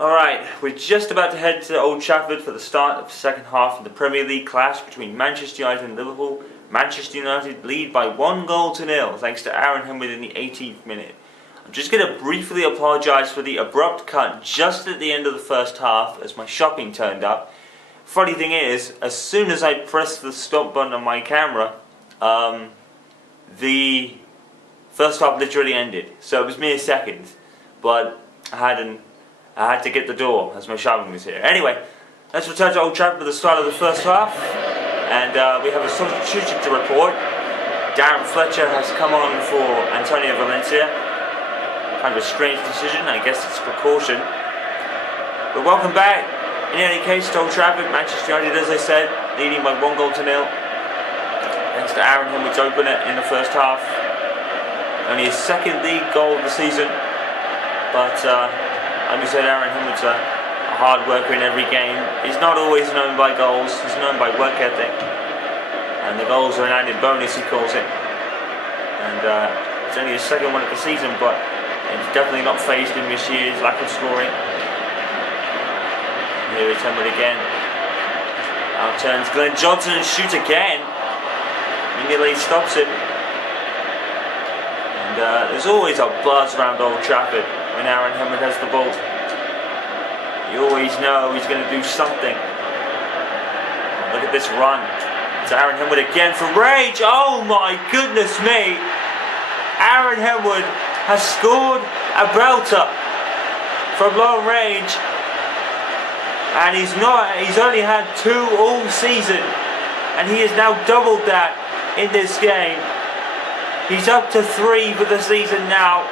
Alright, we're just about to head to Old Trafford for the start of the second half of the Premier League clash between Manchester United and Liverpool. Manchester United lead by 1-0 thanks to Aaron Henwood in the 18th minute. I'm just going to briefly apologise for the abrupt cut just at the end of the first half as my shopping turned up. Funny thing is, as soon as I pressed the stop button on my camera, the first half literally ended. So it was mere seconds, but I had to get the door as my shopping was here. Anyway, let's return to Old Trafford for the start of the first half, and we have a substitution to report. Darren Fletcher has come on for Antonio Valencia. Kind of a strange decision, I guess it's precaution. But welcome back. In any case, to Old Trafford, Manchester United, as I said, leading by 1-0. Thanks to Aaron Henwood's opener in the first half. Only his second league goal of the season, but like we said, Aaron Henwood's a hard worker in every game. He's not always known by goals, he's known by work ethic. And the goals are an added bonus, he calls it. And it's only his second one of the season, but he's definitely not phased in this year's lack of scoring. Here is Henwood again. Out turns Glenn Johnson and shoots again. Mignolet stops it. And there's always a buzz around Old Trafford when Aaron Henwood has the ball. You always know he's going to do something. Look at this run. It's Aaron Henwood again for rage. Oh my goodness me. Aaron Henwood has scored a belter from long range. And he's only had 2 all season. And he has now doubled that in this game. He's up to 3 for the season now.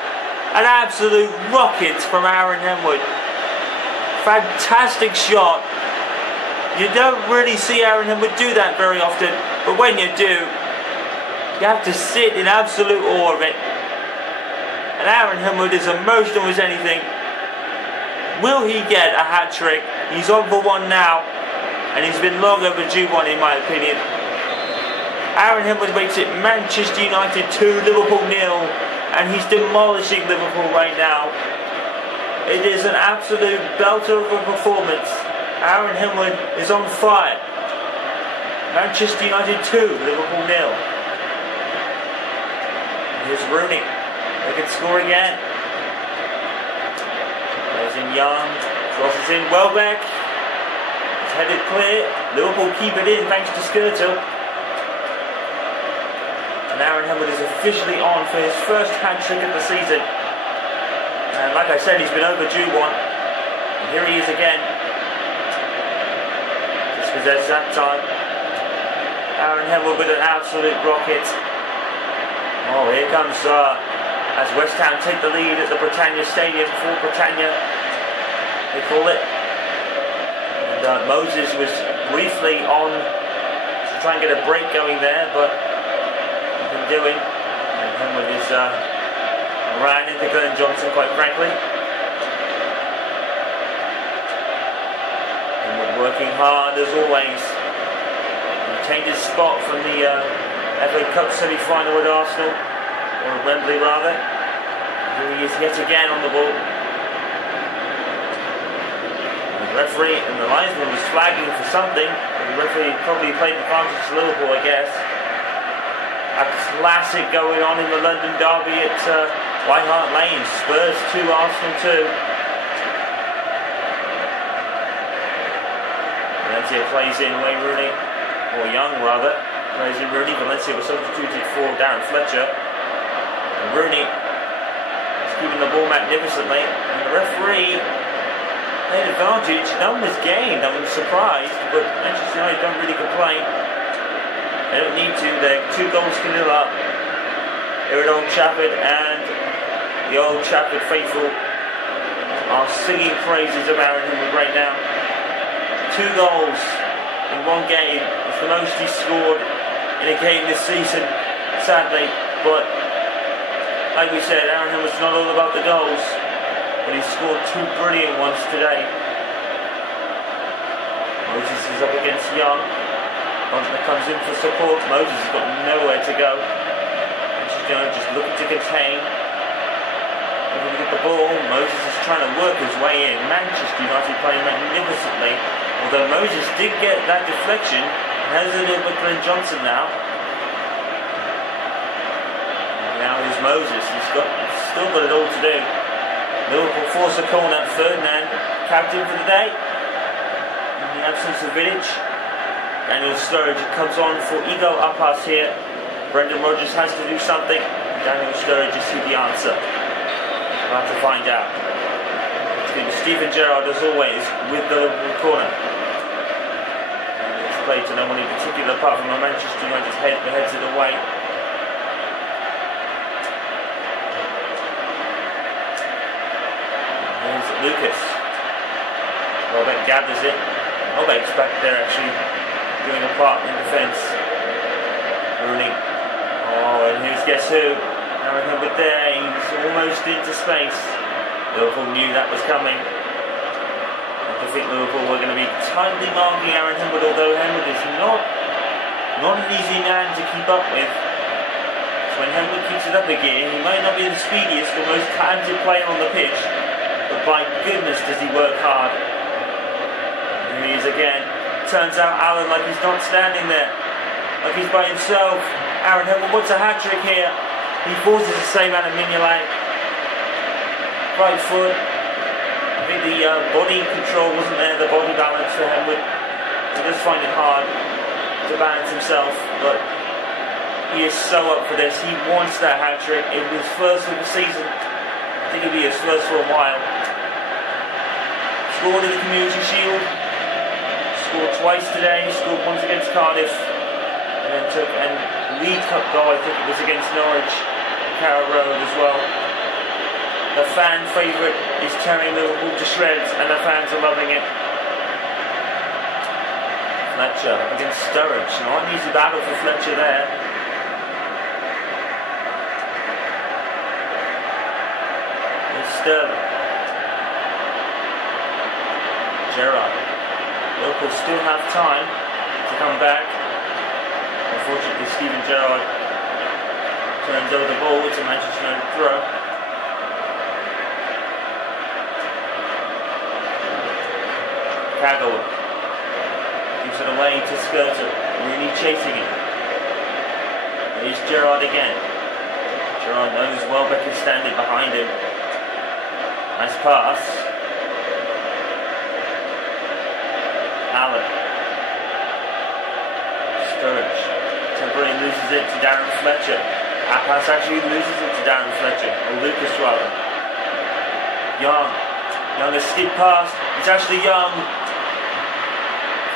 An absolute rocket from Aaron Henwood. Fantastic shot. You don't really see Aaron Henwood do that very often, but when you do, you have to sit in absolute awe of it. And Aaron Henwood is emotional as anything. Will he get a hat-trick? He's on for one now, and he's been long overdue one in my opinion. Aaron Henwood makes it Manchester United 2, Liverpool 0. And he's demolishing Liverpool right now. It is an absolute belter of a performance. Aaron Henwood is on fire. Manchester United 2, Liverpool 0. Here's Rooney. They can score again. There's in Young. Crosses in Welbeck. It's headed clear. Liverpool keep it in thanks to Skirtle. And Aaron Henwood is officially on for his first hat-trick of the season. And like I said, he's been overdue one. And here he is again. Dispossessed that time. Aaron Henwood with an absolute rocket. Oh, here comes as West Ham take the lead at the Britannia Stadium for Britannia, they call it. And Moses was briefly on to try and get a break going there, but doing, and Henwood is ran into Glenn Johnson, quite frankly. Henwood working hard as always. Retained his spot from the FA Cup semi-final at Arsenal, or at Wembley rather. Here he is yet again on the ball. The referee and the linesman was flagging for something. The referee probably played the advantage to Liverpool, I guess. A classic going on in the London derby at White Hart Lane. Spurs 2, Arsenal 2. Valencia plays in Wayne Rooney, or Young rather, plays in Rooney. Valencia was substituted for Darren Fletcher. And Rooney is keeping the ball magnificently. And the referee played advantage. No one was gained. I was surprised, but Manchester United don't really complain. They don't need to, they're 2 goals to 0 up here at Old Trafford, and the Old Trafford faithful are singing praises of Aaron Henwood right now. 2 goals in one game. It's the most he's scored in a game this season, sadly, but like we said, Aaron Henwood's not all about the goals, but he's scored 2 brilliant ones today. Moses is up against Young. Butler comes in for support. Moses has got nowhere to go. Manchester United just looking to contain. Looking to get the ball. Moses is trying to work his way in. Manchester United playing magnificently. Although Moses did get that deflection. Has a little bit for Johnson now. Now here's Moses. He's still got it all to do. Liverpool force a corner. Ferdinand, captain for the day. In the absence of Vidic. Daniel Sturridge comes on for ego up pass here. Brendan Rodgers has to do something. Daniel Sturridge is the answer. We'll have to find out. It's going to be Steven Gerrard as always with the Liverpool corner. And it's played to no one in particular apart from a Manchester United head that heads it away. Here's Lucas. Welbeck gathers it. Welbeck's back there actually doing a part in defence. Rooney. Oh, and here's guess who? Aaron Hubbard there, he's almost into space. Liverpool knew that was coming. I think Liverpool were going to be tightly marking Aaron Hubbard, although Hubbard is not an easy man to keep up with. So when Hubbard keeps it up again, he might not be the speediest or most talented player on the pitch, but by goodness does he work hard. And he is again. Turns out Allen like he's not standing there, like he's by himself. Aaron Hubbard wants a hat-trick here. He forces the save out of Mignolet. Right foot. I think the body control wasn't there, the body balance for Hubbard. He does find it hard to balance himself, but he is so up for this. He wants that hat-trick. It was first of the season. I think it'll be his first for a while. Scored in the Community Shield. Scored twice today. Scored once against Cardiff. And then took a League Cup goal, I think it was against Norwich, Carrow Road as well. The fan favourite is tearing Liverpool to shreds, and the fans are loving it. Fletcher against Sturridge. Not an easy battle for Fletcher there. It's Sterling. Gerrard. Liverpool still have time to come back. Unfortunately, Steven Gerrard turns over the ball. It's a Manchester United throw. Kagawa gives it away to Skirter. Rooney chasing it. Here's Gerrard again. Gerrard knows Welbeck is standing behind him. Nice pass. Allen. Sturridge. Temporarily loses it to Darren Fletcher. Apas actually loses it to Darren Fletcher, or Lucas rather. Young a skip pass. It's actually Young.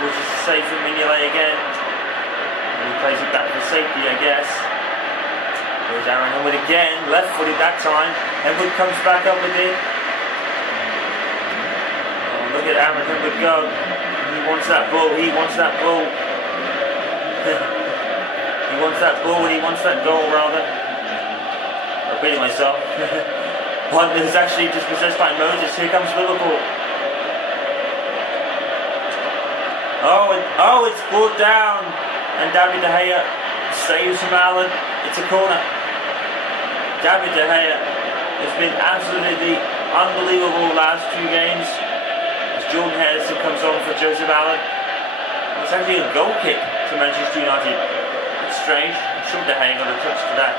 Forces the save from Mignolet again. And he plays it back for safety, I guess. There's Aaron Hubbard again, left-footed that time. Hubbard comes back up with it. Oh, look at Aaron Hubbard go. He wants that ball. He wants that ball. He wants that ball and he wants that goal rather. I'm repeating myself. One is actually just possessed by Moses. Here comes Liverpool. Oh, it's brought down. And David De Gea saves from Allen. It's a corner. David De Gea has been absolutely unbelievable last few games. As Jordan Henderson comes on for Joseph Allen. It's actually a goal kick to Manchester United. It's strange. I'm sure De Gea got a touch to that.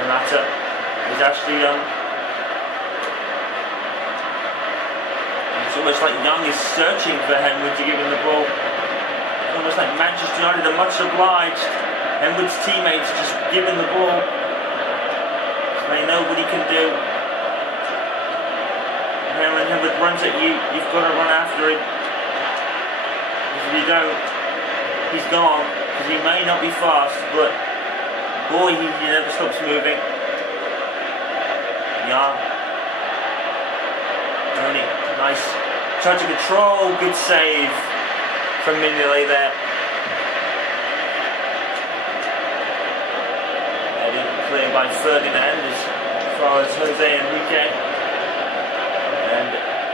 And that's is actually it's almost like Young is searching for Henwood to give him the ball. It's almost like Manchester United are much obliged. Henwood's teammates just give him the ball. So they know what he can do. And when Henwood runs at you, you've got to run after him. Because if you don't, he's gone. Because he may not be fast, but boy, he never stops moving. Young. Rooney. Nice touch of control. Good save from Mignolet there. Headed clear by Ferdinand as far as Jose Enrique. And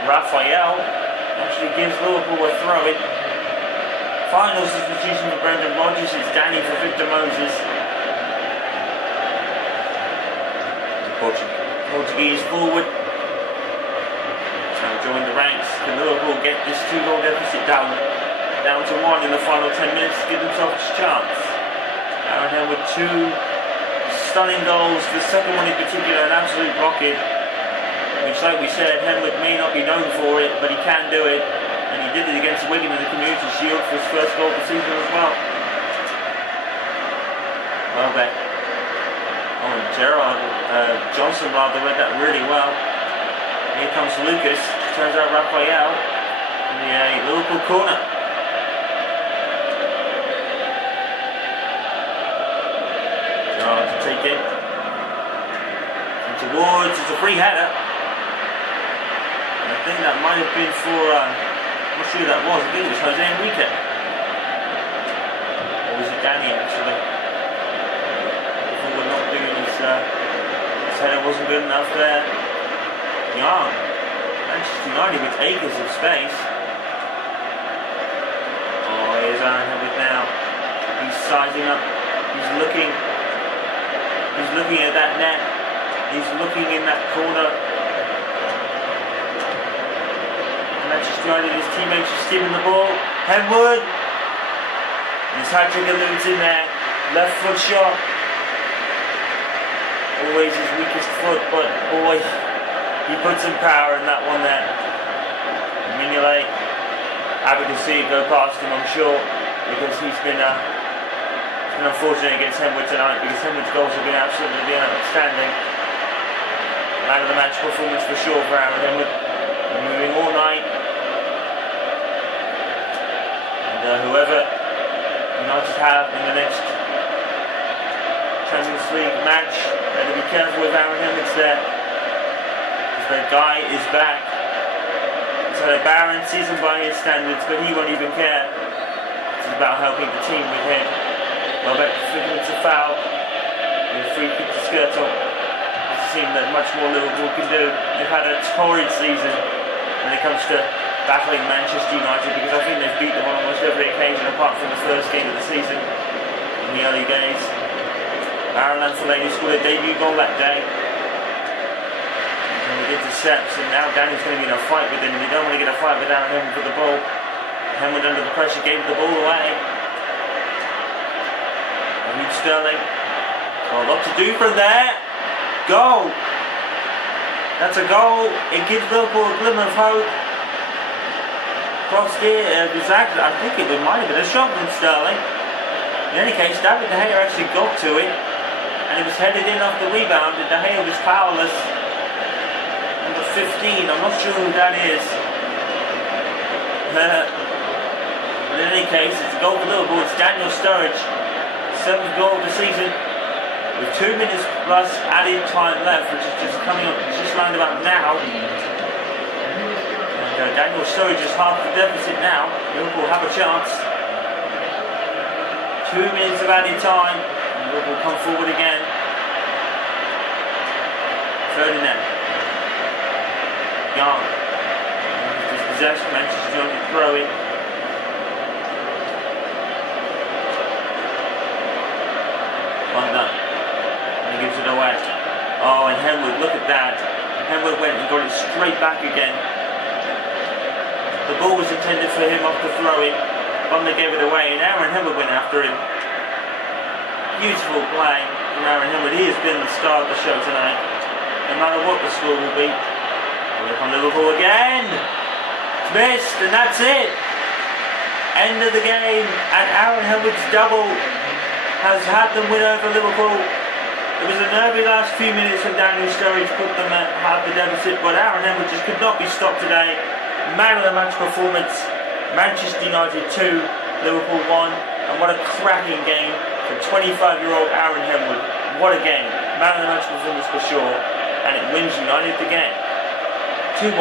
Raphael actually gives Liverpool a throw-in. Final substitution for Brendan Rodgers. It's Danny for Victor Moses. Unfortunately. ease forward. So join the ranks. Can Liverpool get this 2-goal deficit down to 1 in the final 10 minutes to give themselves a chance? Aaron Hill with 2 stunning goals. The second one in particular, an absolute rocket. Which, like we said, Henwood may not be known for it, but he can do it. And he did it against Wigan in the Community Shield for his first goal of the season as well. Well, bet. Oh, and Johnson rather read that really well. Here comes Lucas. Turns out Raphael in the Liverpool corner. Gerrard to take it. And towards, it's a free header. I think that might have been for, I'm not sure who that was, I think it was Jose Enrique. Or was it Danny actually? Forward not doing his header wasn't good enough there. Young. Manchester United with acres of space. Oh, here's Aaron Hill now. He's sizing up, he's looking at that net, he's looking in that corner. Manchester United, his teammates just skimming the ball. Henwood. His hat-trick eludes in there. Left foot shot. Always his weakest foot, but boy, he put some power in that one there. Mignolet, happy to see it go past him, I'm sure, because he's been unfortunate against Henwood tonight, because Henwood's goals have been absolutely outstanding. Man of the match performance for sure for Aaron Henwood. Moving all night. Whoever United have in the next Champions League match, better be careful with Aaron Henwood there, because their guy is back. It's had a barren season by his standards, but he won't even care. It's about helping the team with him. Well, bet thinking it's a foul with a free kick to Skirtle. It's a team that much more Liverpool can do. They've had a torrid season when it comes to battling Manchester United, because I think they've beat them on almost every occasion apart from the first game of the season in the early days. Aaron Lancelot scored a debut goal that day. And he intercepts, and now Danny's going to be in a fight with him, and they don't want to get a fight with Aaron Henwood for the ball. Henwood under the pressure gave the ball away. And Sterling. Well, a lot to do from there. Goal! That's a goal. It gives Liverpool a glimmer of hope. Crossed it, I think it might have been a shot from Sterling. In any case, David De Gea actually got to it, and it was headed in off the rebound, and De Gea was powerless. Number 15, I'm not sure who that is. But in any case, it's a goal for Liverpool. It's Daniel Sturridge, 7th goal of the season, with 2 minutes plus added time left, which is just coming up just round about now. Daniel Sturridge is half the deficit now. Liverpool have a chance. 2 minutes of added time. And Liverpool come forward again. Ferdinand. Young. Dispossessed. Manchester United throw it. Undone. And he gives it away. Oh, and Henwood, look at that. Henwood went and got it straight back again. The ball was intended for him off the throw-in. Bunda gave it away, and Aaron Henwood went after him. Beautiful play from Aaron Henwood. He has been the star of the show tonight, no matter what the score will be. Look on Liverpool again. It's missed, and that's it. End of the game, and Aaron Henwood's double has had them win over Liverpool. It was a nervy last few minutes when Daniel Sturridge put them at half the deficit, but Aaron Henwood just could not be stopped today. Man of the match performance. Manchester United 2, Liverpool 1, and what a cracking game for 25-year-old Aaron Henwood. What a game. Man of the match performance for sure, and it wins United the game. 2-1.